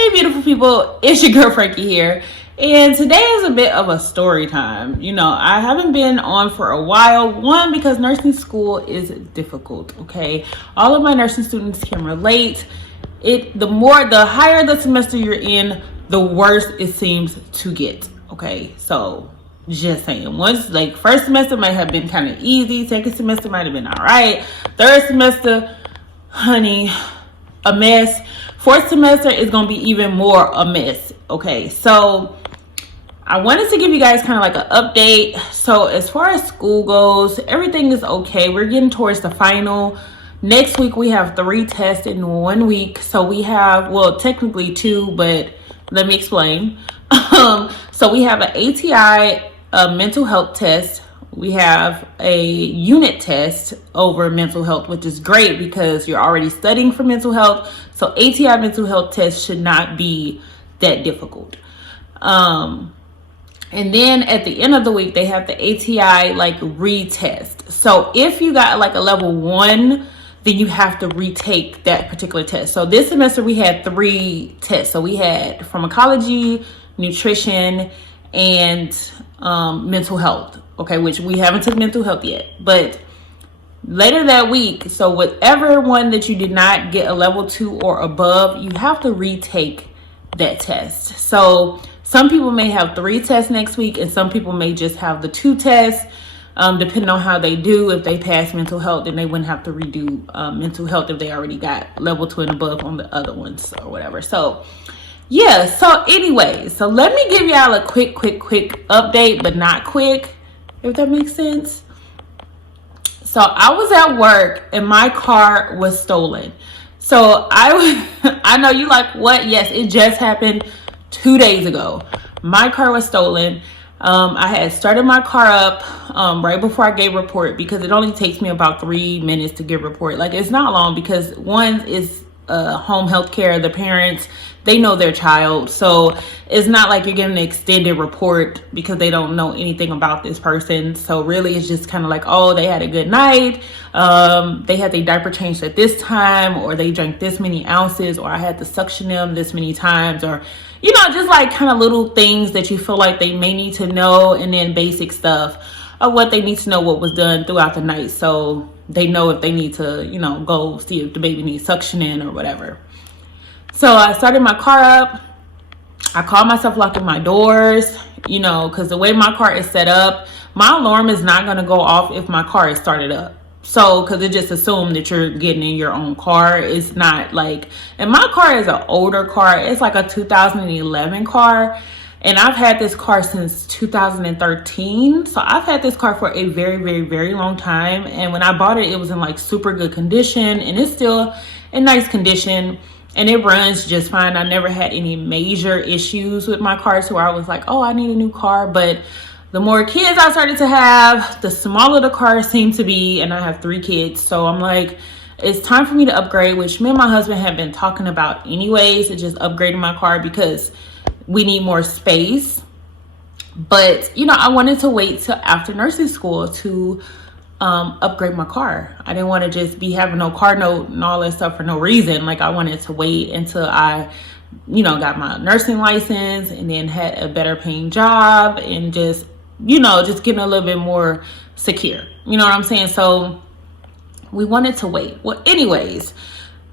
Hey beautiful people, it's your girl Frankie here, and today is a bit of a story time. I haven't been on for a while. One, because nursing school is difficult, okay? All of my nursing students can relate. The higher the semester you're in, the worse it seems to get, okay? So just saying, first semester might have been kind of easy, second semester might have been all right, third semester, honey, a mess. Fourth semester is going to be even more a mess. Okay, so I wanted to give you guys kind of like an update. So as far as school goes, everything is okay. We're getting towards the final. Next week we have 3 tests in 1 week. So we have, well, technically 2, but let me explain. So we have an ATI, a mental health test. We have a unit test over mental health, which is great because you're already studying for mental health. So ATI mental health test should not be that difficult. And then at the end of the week, they have the ATI retest. So if you got like a level 1, then you have to retake that particular test. So this semester we had 3 tests. So we had pharmacology, nutrition, and mental health. Okay, which we haven't took mental health yet, but later that week, so whatever one that you did not get a level 2 or above, you have to retake that test. So some people may have 3 tests next week, and some people may just have the 2 tests, depending on how they do. If they pass mental health, then they wouldn't have to redo mental health if they already got level 2 and above on the other ones or whatever. So yeah, so anyway, so let me give y'all a quick update, but not quick, if that makes sense. So I was at work and my car was stolen. So I know you like, what? Yes, it just happened 2 days ago. My car was stolen. I had started my car up right before I gave report, because it only takes me about 3 minutes to give report. Like, it's not long, because one is home health care. The parents, they know their child, so it's not like you're getting an extended report because they don't know anything about this person. So really it's just kind of like, oh, they had a good night, they had their diaper changed at this time, or they drank this many ounces, or I had to suction them this many times, or just like kind of little things that you feel like they may need to know, and then basic stuff of what they need to know, what was done throughout the night, so they know if they need to go see if the baby needs suctioning or whatever. So I started my car up. I called myself locking my doors, because the way my car is set up, my alarm is not going to go off if my car is started up. So, because it just assumed that you're getting in your own car. It's not like, and my car is an older car. It's like a 2011 car. And I've had this car since 2013. So I've had this car for a very long time. And when I bought it, it was in like super good condition. And it's still in nice condition. And it runs just fine. I never had any major issues with my car to where I was like, oh, I need a new car. But the more kids I started to have, the smaller the car seemed to be. And I have 3 kids. So I'm like, it's time for me to upgrade, which me and my husband have been talking about anyways, to just upgrading my car because we need more space. But I wanted to wait till after nursing school to upgrade my car. I didn't want to just be having no car note and all that stuff for no reason. Like, I wanted to wait until I got my nursing license, and then had a better paying job, and just getting a little bit more secure, you know what I'm saying? So we wanted to wait. Well, anyways,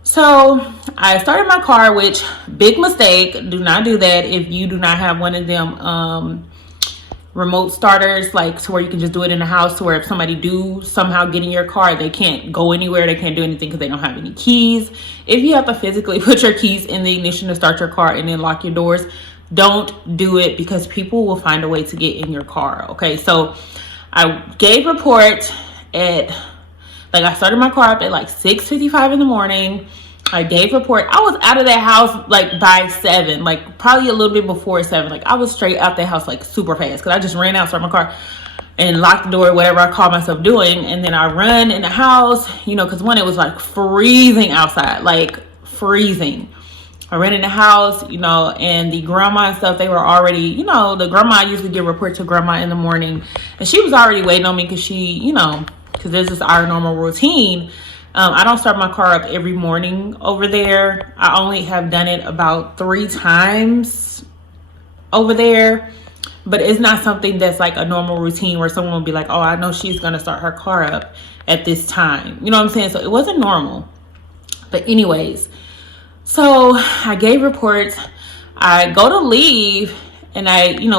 so I started my car, which, big mistake. Do not do that if you do not have one of them remote starters, like to where you can just do it in the house, to where if somebody do somehow get in your car, they can't go anywhere, they can't do anything because they don't have any keys. If you have to physically put your keys in the ignition to start your car and then lock your doors, don't do it, because people will find a way to get in your car. Okay, so I gave report at, I started my car up at like 6:55 in the morning. I gave report. I was out of that house like by 7, like probably a little bit before 7. Like, I was straight out that house like super fast, because I just ran out, started my car, and locked the door, whatever I called myself doing. And then I run in the house, because when it was like freezing outside, like freezing. I ran in the house, and the grandma and stuff, they were already, the grandma, I usually give report to grandma in the morning, and she was already waiting on me, because she, because this is our normal routine. I don't start my car up every morning over there. I only have done it about 3 times over there, but it's not something that's like a normal routine where someone will be like, oh, I know she's gonna start her car up at this time. You know what I'm saying? So it wasn't normal. But anyways, so I gave reports. I go to leave, and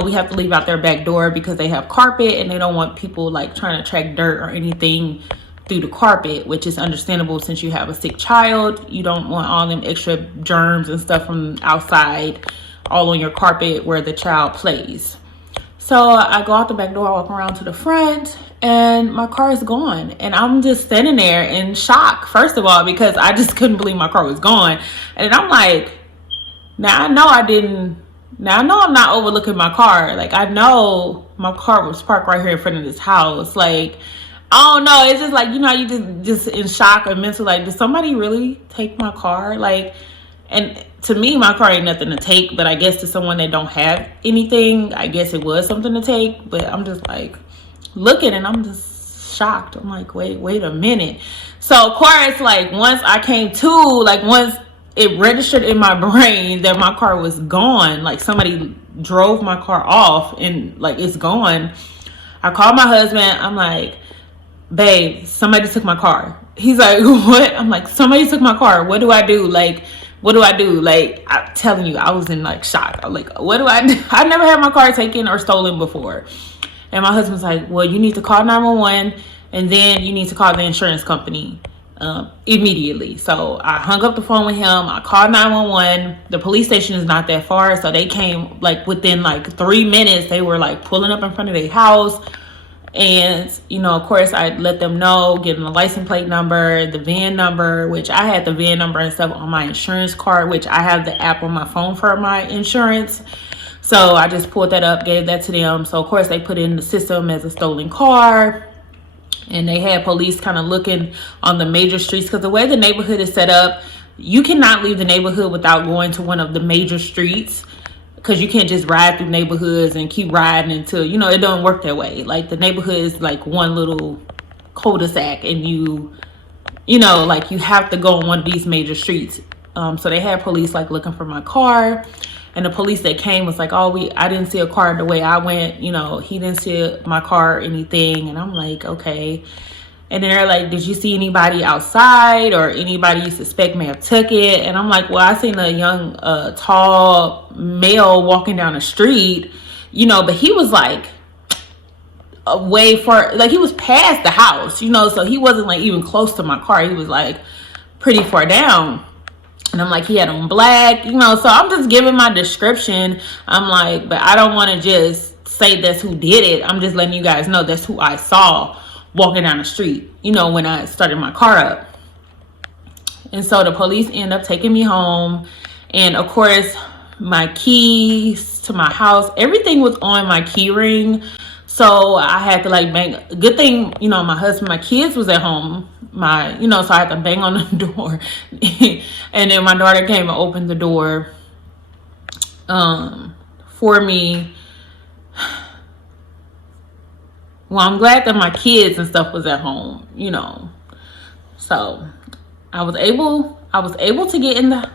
we have to leave out their back door because they have carpet and they don't want people like trying to track dirt or anything through the carpet, which is understandable since you have a sick child. You don't want all them extra germs and stuff from outside all on your carpet where the child plays. So I go out the back door, I walk around to the front, and my car is gone. And I'm just standing there in shock, first of all, because I just couldn't believe my car was gone. And I'm like, now I know I'm not overlooking my car. Like, I know my car was parked right here in front of this house. Like, I don't know. It's just like, you just in shock or mental. Like, did somebody really take my car? Like, and to me, my car ain't nothing to take. But I guess to someone that don't have anything, I guess it was something to take. But I'm just like looking, and I'm just shocked. I'm like, wait a minute. So, of course, like once I came to, like once it registered in my brain that my car was gone, like somebody drove my car off and like it's gone, I called my husband. I'm like, babe, somebody took my car. He's like, what? I'm like, somebody took my car. What do I do? Like, what do I do? Like, I'm telling you, I was in like shock. I'm like, what do I do? I've never had my car taken or stolen before. And my husband's like, well, you need to call 911 and then you need to call the insurance company immediately. So I hung up the phone with him. I called 911. The police station is not that far. So they came like within like 3 minutes. They were like pulling up in front of their house. And, of course, I let them know, getting the license plate number, the VIN number, which I had the VIN number and stuff on my insurance card, which I have the app on my phone for my insurance. So I just pulled that up, gave that to them. So, of course, they put it in the system as a stolen car. And they had police kind of looking on the major streets because the way the neighborhood is set up, you cannot leave the neighborhood without going to one of the major streets. Because you can't just ride through neighborhoods and keep riding until, it don't work that way. Like the neighborhood is like one little cul-de-sac and you have to go on one of these major streets. So they had police like looking for my car, and the police that came was like, I didn't see a car the way I went. He didn't see my car or anything. And I'm like, okay. And then they're like, did you see anybody outside or anybody you suspect may have took it? And I'm like, well, I seen a young, tall male walking down the street, but he was like way far, like he was past the house, so he wasn't like even close to my car. He was like pretty far down. And I'm like, he had on black, so I'm just giving my description. I'm like, but I don't want to just say that's who did it. I'm just letting you guys know that's who I saw walking down the street, when I started my car up. And so the police end up taking me home. And of course, my keys to my house, everything was on my key ring. So I had to like bang. Good thing, my husband, my kids was at home. So I had to bang on the door. And then my daughter came and opened the door for me. Well, I'm glad that my kids and stuff was at home, So I was able to get in the,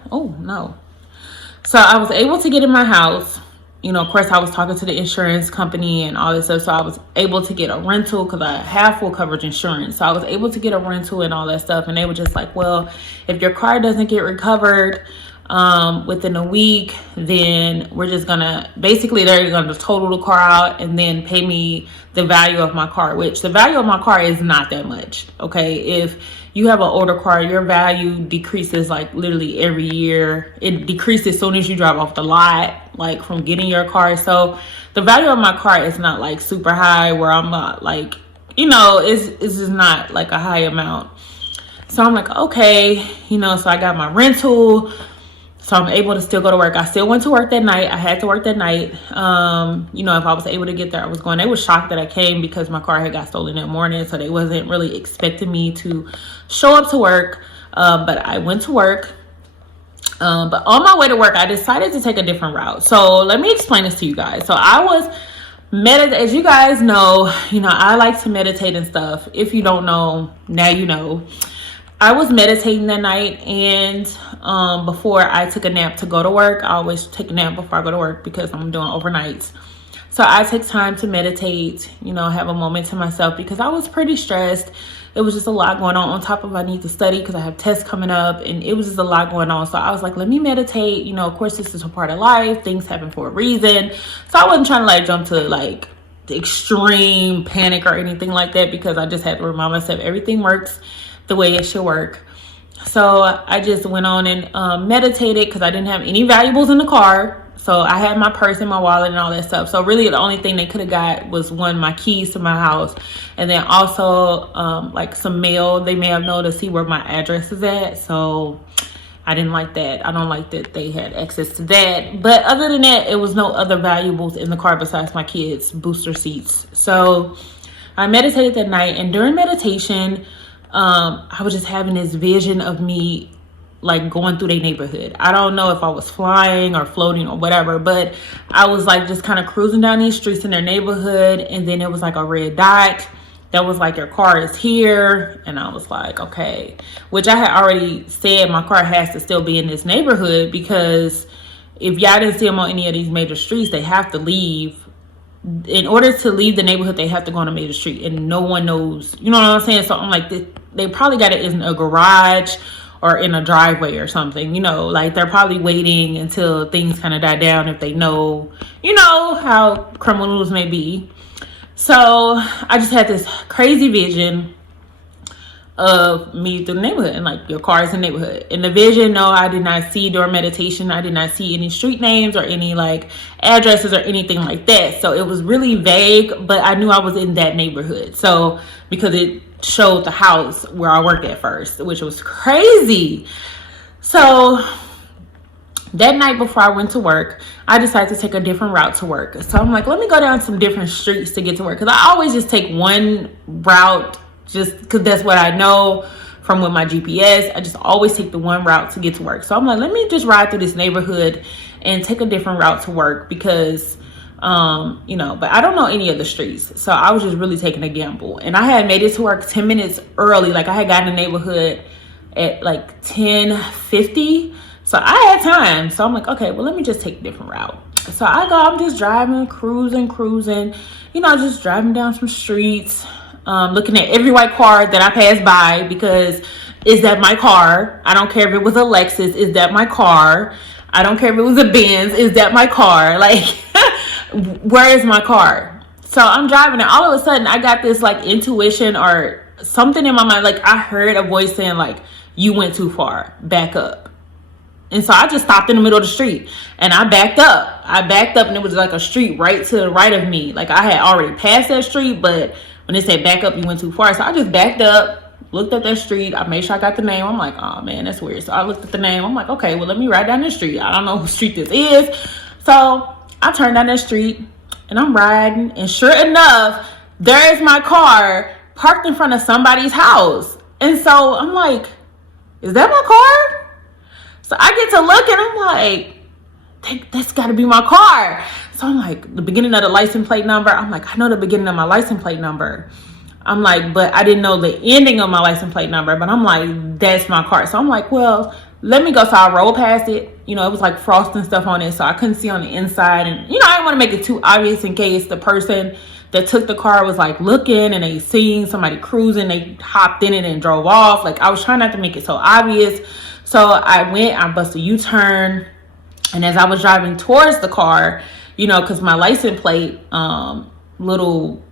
So I was able to get in my house. Of course, I was talking to the insurance company and all this stuff. So I was able to get a rental because I have full coverage insurance. So I was able to get a rental and all that stuff. And they were just like, well, if your car doesn't get recovered within a week, then we're just gonna, basically they're gonna total the car out and then pay me the value of my car, which the value of my car is not that much. Okay, if you have an older car, your value decreases like literally every year. It decreases as soon as you drive off the lot, like from getting your car. So the value of my car is not like super high where I'm not like, it's just not like a high amount. So I'm like, okay, so I got my rental. So I'm able to still go to work. I still went to work that night. I had to work that night. If I was able to get there, I was going. They were shocked that I came because my car had got stolen that morning. So they wasn't really expecting me to show up to work. But I went to work. But on my way to work, I decided to take a different route. So let me explain this to you guys. So I was as you guys know, I like to meditate and stuff. If you don't know, now you know. I was meditating that night, and before I took a nap to go to work. I always take a nap before I go to work because I'm doing overnights. So I take time to meditate, have a moment to myself because I was pretty stressed. It was just a lot going on top of I need to study because I have tests coming up, and it was just a lot going on. So I was like, let me meditate. Of course, this is a part of life. Things happen for a reason. So I wasn't trying to like jump to like the extreme panic or anything like that because I just had to remind myself everything works the way it should work. So I just went on and meditated because I didn't have any valuables in the car. So I had my purse and my wallet and all that stuff. So really the only thing they could have got was my keys to my house. And then also like some mail they may have known to see where my address is at. So I didn't like that. I don't like that they had access to that. But other than that, it was no other valuables in the car besides my kids' booster seats. So I meditated that night. And during meditation, I was just having this vision of me like going through their neighborhood. I don't know if I was flying or floating or whatever, but I was like just kind of cruising down these streets in their neighborhood, and then it was like a red dot that was like, your car is here. And I was like, okay, which I had already said my car has to still be in this neighborhood because if y'all didn't see them on any of these major streets, they have to leave. In order to leave the neighborhood, they have to go on a major street, and no one knows, you know what I'm saying? So I'm like, they probably got it in a garage or in a driveway or something, like they're probably waiting until things kind of die down if they know, how criminals may be. So I just had this crazy vision of me through the neighborhood, and like, your car is in the neighborhood. In the vision, no, I did not see during meditation, I did not see any street names or any like addresses or anything like that. So it was really vague, but I knew I was in that neighborhood. So because it showed the house where I worked at first, which was crazy. So that night before I went to work, I decided to take a different route to work. So I'm like, let me go down some different streets to get to work, because I always just take one route just because that's what I know from with my GPS. I just always take the one route to get to work. So I'm like, let me just ride through this neighborhood and take a different route to work because but I don't know any of the streets. So I was just really taking a gamble. And I had made it to work 10 minutes early. Like I had gotten in the neighborhood at like 10:50. So I had time. So I'm like, okay, well, let me just take a different route. So I'm just driving, cruising, just driving down some streets, looking at every white car that I pass by because is that my car? I don't care if it was a Lexus. Is that my car? I don't care if it was a Benz. Is that my car? Like, where is my car? So I'm driving, and all of a sudden I got this like intuition or something in my mind. Like I heard a voice saying like, you went too far, back up. And so I just stopped in the middle of the street and I backed up. And it was like a street right to the right of me. Like I had already passed that street, but when they said back up, you went too far. So I just backed up, looked at that street. I made sure I got the name. I'm like, oh man, that's weird. So I looked at the name. I'm like, okay, well, let me ride down this street. I don't know whose street this is. So I turned down that street and I'm riding. And sure enough, there is my car parked in front of somebody's house. And so I'm like, is that my car? So I get to look and I'm like, that's got to be my car. So I'm like, the beginning of the license plate number. I'm like, I know the beginning of my license plate number. I'm like, but I didn't know the ending of my license plate number. But I'm like, that's my car. So I'm like, well, let me go. So I rolled past it. It was like frost and stuff on it. So I couldn't see on the inside. And, I didn't want to make it too obvious in case the person that took the car was like looking and they seen somebody cruising. They hopped in it and drove off. Like I was trying not to make it so obvious. So I busted a U-turn. And as I was driving towards the car, because my license plate, little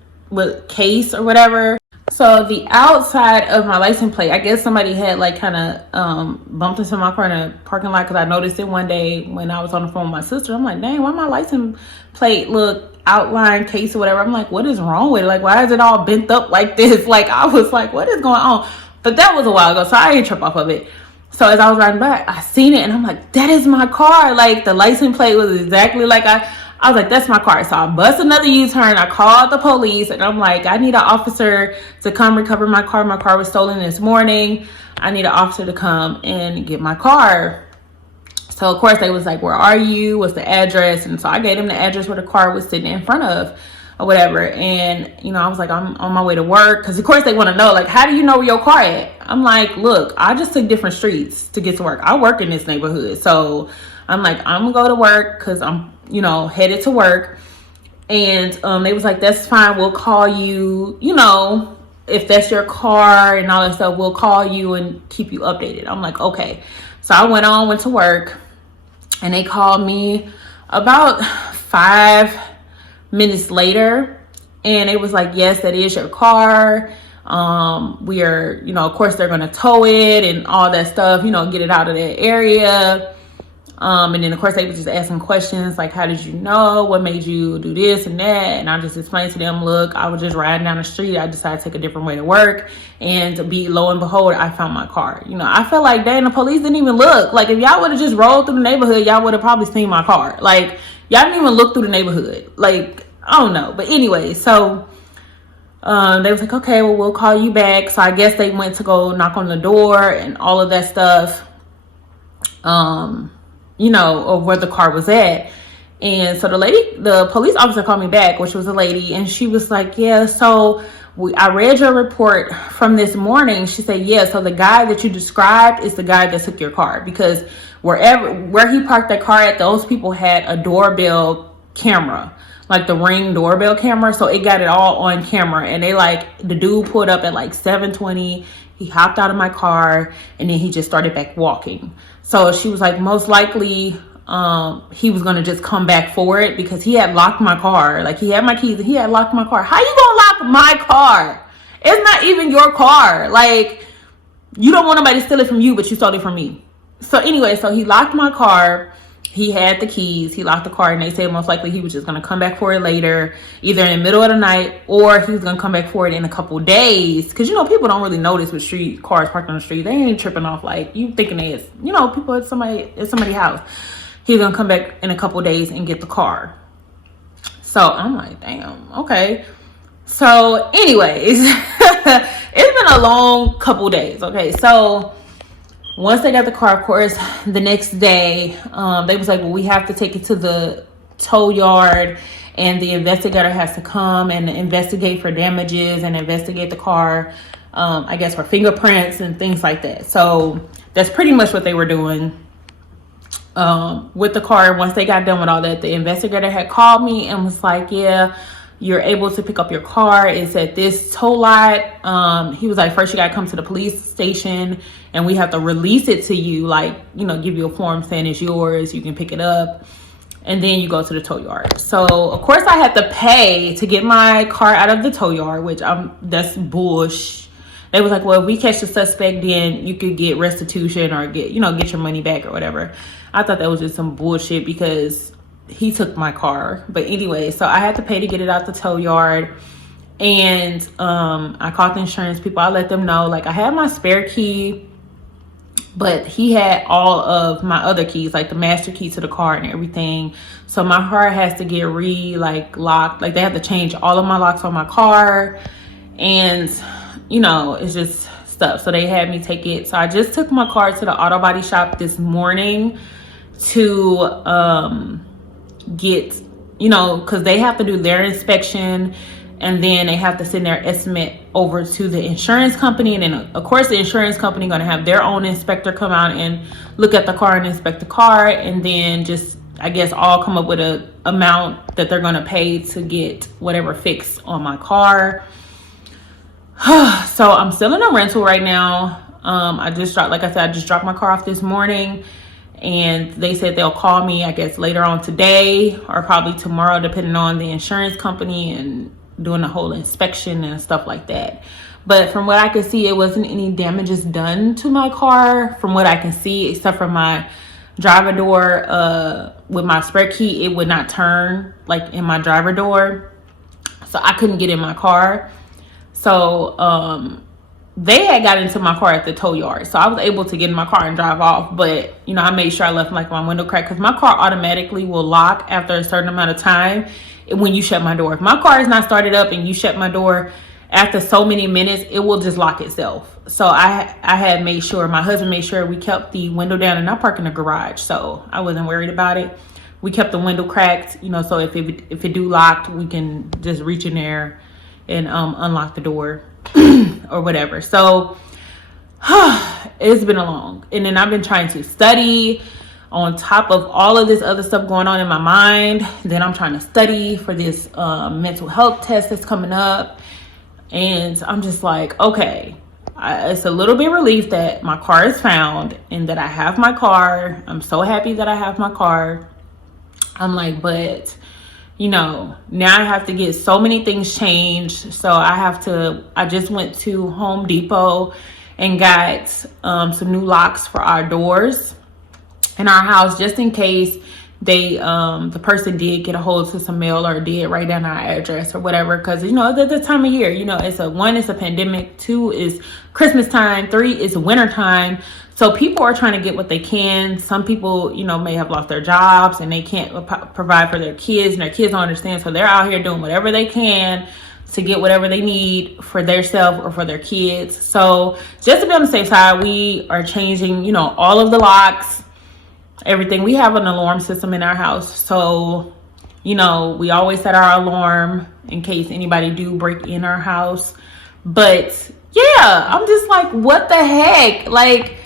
case or whatever. So the outside of my license plate, I guess somebody had like kind of bumped into my car in a parking lot, because I noticed it one day when I was on the phone with my sister. I'm like, dang, why my license plate look outline case or whatever? I'm like, what is wrong with it? Like, why is it all bent up like this? Like, I was like, what is going on? But that was a while ago, so I didn't trip off of it. So as I was riding back, I seen it and I'm like, that is my car. Like the license plate was exactly like I was like, that's my car. So I bust another U-turn. I called the police and I'm like, I need an officer to come recover my car. My car was stolen this morning. I need an officer to come and get my car. So of course they was like, where are you? What's the address? And so I gave them the address where the car was sitting in front of. or whatever. And, you know, I was like, I'm on my way to work. Because, of course, they want to know, like, how do you know where your car at? I'm like, look, I just took different streets to get to work. I work in this neighborhood. So I'm like, I'm going to go to work because I'm, you know, headed to work. And they was like, that's fine. We'll call you, you know, if that's your car and all that stuff, we'll call you and keep you updated. I'm like, okay. So I went to work, and they called me about 5 minutes later, and it was like, yes, that is your car. We are, you know, of course they're going to tow it and all that stuff, you know, get it out of that area. And then of course they were just asking questions like, how did you know? What made you do this and that? And I just explained to them, look, I was just riding down the street. I decided to take a different way to work, and to be lo and behold, I found my car. You know, I felt like, dang, the police didn't even look. Like, if y'all would have just rolled through the neighborhood, y'all would have probably seen my car. Like, y'all didn't even look through the neighborhood. Like, I don't know. But anyway, so they was like, okay, well, we'll call you back. So I guess they went to go knock on the door and all of that stuff. You know, of where the car was at. And so the police officer called me back, which was a lady, and she was like, yeah, so I read your report from this morning. She said, yeah, so the guy that you described is the guy that took your car, because where he parked that car at, those people had a doorbell camera, like the Ring doorbell camera. So it got it all on camera, and the dude pulled up at like 7:20. He hopped out of my car, and then he just started back walking. So she was like, most likely he was going to just come back for it, because he had locked my car. Like, he had my keys and he had locked my car. How you going to lock my car? It's not even your car. Like, you don't want nobody to steal it from you, but you stole it from me. So anyway, so he locked my car. He had the keys. He locked the car, and they said most likely he was just going to come back for it later, either in the middle of the night, or he was going to come back for it in a couple days. Because, you know, people don't really notice with street cars parked on the street. They ain't tripping off like you thinking they is. You know, people at somebody's house. He's going to come back in a couple days and get the car. So I'm like, damn, okay. So anyways, it's been a long couple days. Okay, so once they got the car, of course, the next day, they was like, well, we have to take it to the tow yard, and the investigator has to come and investigate for damages and investigate the car, I guess, for fingerprints and things like that. So that's pretty much what they were doing with the car. Once they got done with all that, the investigator had called me and was like, yeah, you're able to pick up your car. It's at this tow lot. He was like, first you gotta come to the police station, and we have to release it to you, like, you know, give you a form saying it's yours, you can pick it up, and then you go to the tow yard. So of course I had to pay to get my car out of the tow yard, which that's bullshit. They was like, well, if we catch the suspect, then you could get restitution or get your money back or whatever. I thought that was just some bullshit, because he took my car. But anyway, so I had to pay to get it out the tow yard. And I called the insurance people. I let them know, like, I had my spare key, but he had all of my other keys, like the master key to the car and everything. So my car has to get locked. Like, they have to change all of my locks on my car. And, you know, it's just stuff. So they had me take it. So I just took my car to the auto body shop this morning to get, you know, because they have to do their inspection, and then they have to send their estimate over to the insurance company. And then of course the insurance company going to have their own inspector come out and look at the car and inspect the car, and then just, I guess, all come up with a amount that they're going to pay to get whatever fixed on my car. So I'm still in a rental right now. I just dropped my car off this morning, and they said they'll call me, I guess, later on today or probably tomorrow, depending on the insurance company and doing the whole inspection and stuff like that. But from what I can see, it wasn't any damages done to my car from what I can see, except for my driver door. With my spare key, it would not turn, like, in my driver door, so I couldn't get in my car. So they had got into my car at the tow yard, so I was able to get in my car and drive off. But, you know, I made sure I left, like, my window crack, because my car automatically will lock after a certain amount of time when you shut my door. If my car is not started up and you shut my door after so many minutes, it will just lock itself. So I had my husband made sure we kept the window down, and I park in the garage, so I wasn't worried about it. we kept the window cracked, so if it do locked, we can just reach in there and unlock the door or whatever. So it's been a long, and then I've been trying to study on top of all of this other stuff going on in my mind. Then I'm trying to study for this mental health test that's coming up, and I'm just like, okay, it's a little bit relief that my car is found and that I have my car. I'm so happy that I have my car. I'm like, but now I have to get so many things changed. So I just went to Home Depot and got some new locks for our doors in our house, just in case the person did get a hold to some mail or did write down our address or whatever. Because it's the time of year, it's a pandemic, 2 is Christmas time, 3 is winter time. So people are trying to get what they can. Some people, may have lost their jobs and they can't provide for their kids, and their kids don't understand. So they're out here doing whatever they can to get whatever they need for their self or for their kids. So just to be on the safe side, we are changing, all of the locks, everything. We have an alarm system in our house. So, we always set our alarm in case anybody do break in our house. But yeah, I'm just like, what the heck? Like,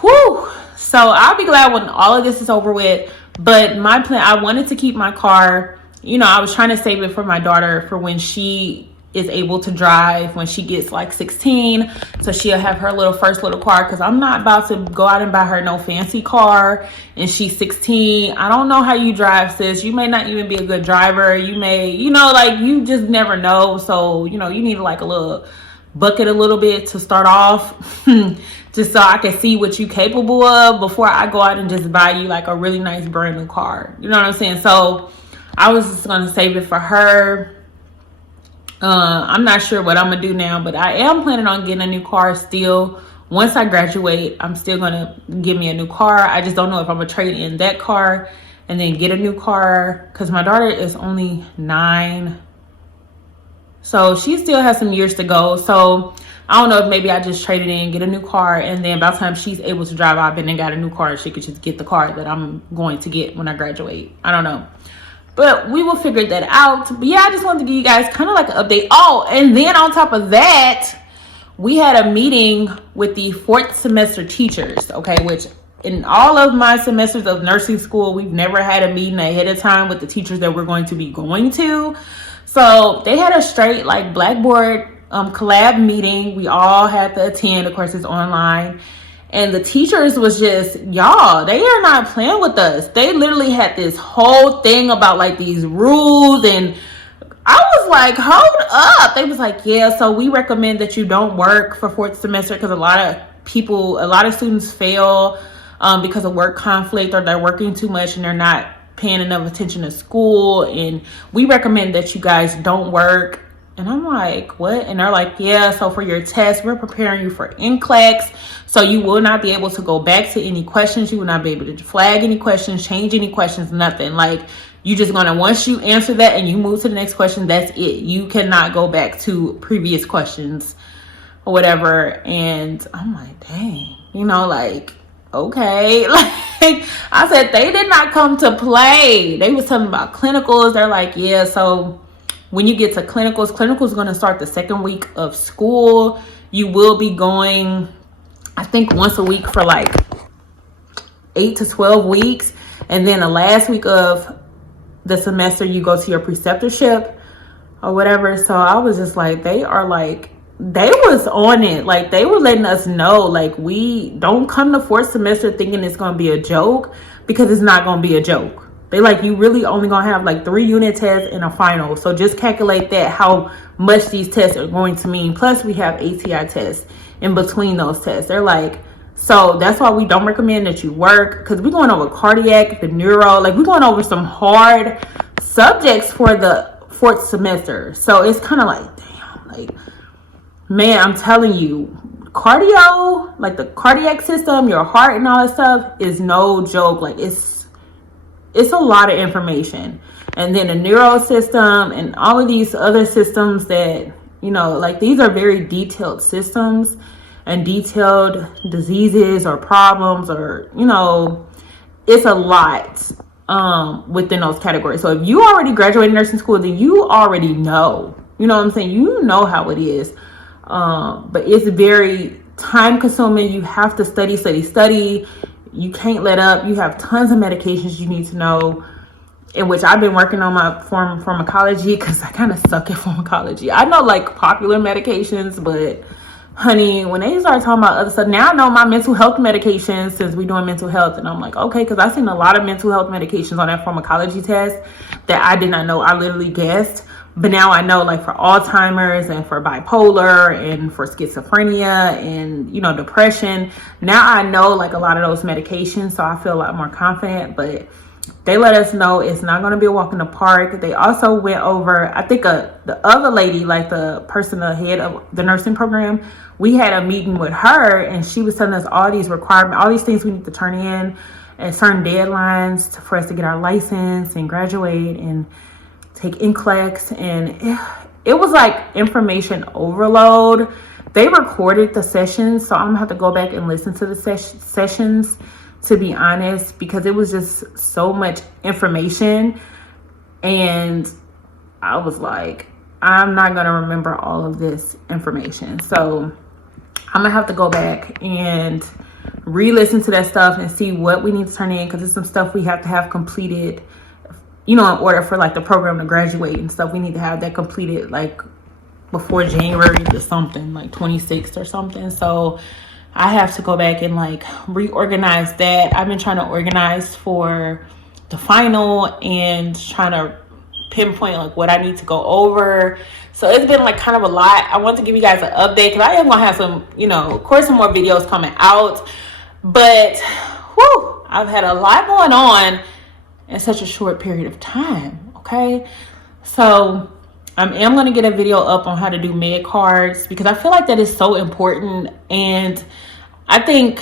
whew. So I'll be glad when all of this is over with. But my plan, I wanted to keep my car. I was trying to save it for my daughter for when she is able to drive, when she gets like 16. So she'll have her first little car, because I'm not about to go out and buy her no fancy car and she's 16. I don't know how you drive, sis. You may not even be a good driver. You may, you just never know. So, you need like a little bucket a little bit to start off just so I can see what you're capable of before I go out and just buy you like a really nice brand new car. You know what I'm saying? So I was just going to save it for her. I'm not sure what I'm going to do now, but I am planning on getting a new car still. Once I graduate, I'm still going to get me a new car. I just don't know if I'm going to trade in that car and then get a new car, because my daughter is only 9. So she still has some years to go. So I don't know if maybe I just trade it in, get a new car, and then by the time she's able to drive, I've been and got a new car, and she could just get the car that I'm going to get when I graduate. I don't know. But we will figure that out. But yeah, I just wanted to give you guys kind of like an update. Oh, and then on top of that, we had a meeting with the 4th semester teachers, okay, which in all of my semesters of nursing school, we've never had a meeting ahead of time with the teachers that we're going to be going to. So they had a straight like Blackboard collab meeting. We all had to attend. Of course, it's online. And the teachers was just, y'all, they are not playing with us. They literally had this whole thing about like these rules. And I was like, hold up. They was like, yeah, so we recommend that you don't work for 4th semester, because a lot of students fail because of work conflict, or they're working too much and they're not paying enough attention to school. And we recommend that you guys don't work. And I'm like, what? And they're like, yeah, so for your test, we're preparing you for NCLEX. So you will not be able to go back to any questions. You will not be able to flag any questions, change any questions, nothing. Like, you just gonna, once you answer that and you move to the next question, that's it. You cannot go back to previous questions or whatever. And I'm like, dang, like, okay. Like, I said, they did not come to play. They was talking about clinicals. They're like, yeah, so when you get to clinicals is going to start the 2nd week of school. You will be going, I think, once a week for like 8 to 12 weeks. And then the last week of the semester, you go to your preceptorship or whatever. So I was just like, they was on it. Like, they were letting us know, like, we don't come to 4th semester thinking it's going to be a joke, because it's not going to be a joke. They like, you really only gonna have like 3 unit tests and a final. So just calculate that, how much these tests are going to mean. Plus we have ATI tests in between those tests. They're like, so that's why we don't recommend that you work, because we're going over cardiac, the neuro, like we're going over some hard subjects for the 4th semester. So it's kind of like, damn, like, man, I'm telling you, cardio, like the cardiac system, your heart and all that stuff is no joke. Like, it's a lot of information. And then the neuro system and all of these other systems that, like, these are very detailed systems and detailed diseases or problems, or, it's a lot. within those categories. So if you already graduated nursing school, then you already know, you know what I'm saying? You know how it is. But it's very time consuming. You have to study. You can't let up. You have tons of medications you need to know, in which I've been working on my pharmacology, because I kind of suck at pharmacology. I know like popular medications, but honey, when they start talking about other stuff, now I know my mental health medications, since we're doing mental health. And I'm like, okay, because I've seen a lot of mental health medications on that pharmacology test that I did not know. I literally guessed. But now I know, like for Alzheimer's and for bipolar and for schizophrenia and, you know, depression. Now I know like a lot of those medications, so I feel a lot more confident. But they let us know it's not going to be a walk in the park. They also went over, I think the other lady, like the person, the head of the nursing program, we had a meeting with her, and she was telling us all these requirements, all these things we need to turn in, and certain deadlines for us to get our license and graduate and take NCLEX. And it was like information overload. They recorded the sessions, so I'm gonna have to go back and listen to the sessions, to be honest, because it was just so much information. And I was like, I'm not gonna remember all of this information. So I'm gonna have to go back and re-listen to that stuff and see what we need to turn in, because there's some stuff we have to have completed, you know, in order for like the program to graduate and stuff. We need to have that completed like before January or something, like 26th or something. So I have to go back and like reorganize that. I've been trying to organize for the final and trying to pinpoint like what I need to go over. So it's been like kind of a lot. I want to give you guys an update, because I am gonna have some, you know, of course, some more videos coming out. But whew, I've had a lot going on in such a short period of time. Okay, so I am going to get a video up on how to do med cards, because I feel like that is so important. And I think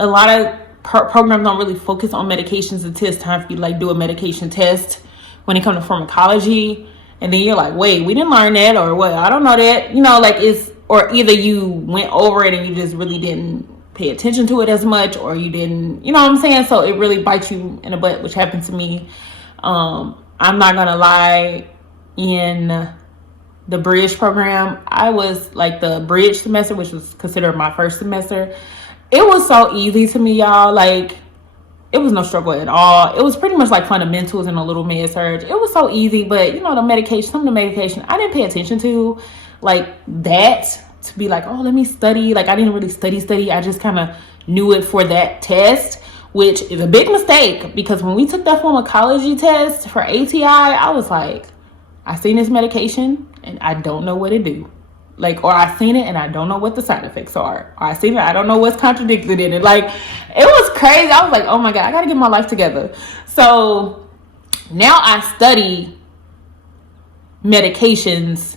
a lot of programs don't really focus on medications until it's time for you to like do a medication test when it comes to pharmacology. And then you're like, wait, we didn't learn that, or what? I don't know that, you know, like it's, or either you went over it and you just really didn't pay attention to it as much, or you didn't, you know what I'm saying? So it really bites you in the butt, which happened to me. I'm not gonna lie, in the bridge program, I was like the bridge semester, which was considered my first semester. It was so easy to me, y'all. Like, it was no struggle at all. It was pretty much like fundamentals and a little med-surg. It was so easy, but you know, the medication, some of the medication I didn't pay attention to like that, to be like, oh, let me study. Like, I didn't really study. I just kind of knew it for that test, which is a big mistake, because when we took that pharmacology test for ATI, I was like, I seen this medication and I don't know what it do. Like, or I seen it and I don't know what the side effects are. Or I seen it, I don't know what's contradicted in it. Like, it was crazy. I was like, oh my God, I gotta get my life together. So now I study medications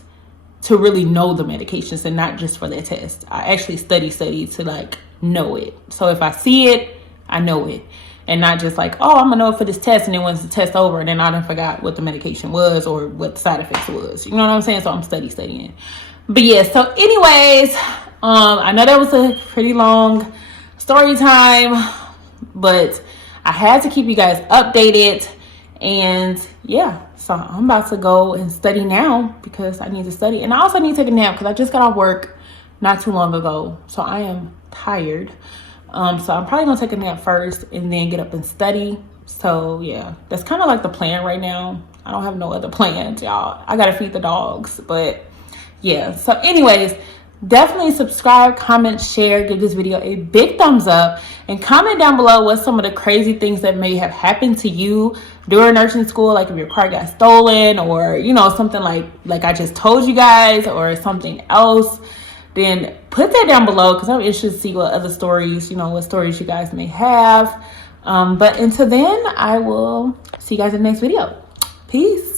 to really know the medications, and not just for that test. I actually study to like know it. So if I see it, I know it. And not just like, oh, I'm gonna know it for this test, and then once the test over, and then I done forgot what the medication was or what the side effects was. You know what I'm saying? So I'm studying. But yeah, so anyways, I know that was a pretty long story time, but I had to keep you guys updated. And yeah, so I'm about to go and study now, because I need to study. And I also need to take a nap, because I just got off work not too long ago. So I am tired. So I'm probably gonna take a nap first and then get up and study. So yeah, that's kind of like the plan right now. I don't have no other plans, y'all. I gotta feed the dogs, but yeah. So anyways, definitely subscribe, comment, share, give this video a big thumbs up, and comment down below what some of the crazy things that may have happened to you during nursing school, like if your car got stolen, or you know, something like I just told you guys, or something else. Then put that down below, because I'm interested to see what other stories, you know, what stories you guys may have. But until then, I will see you guys in the next video. Peace.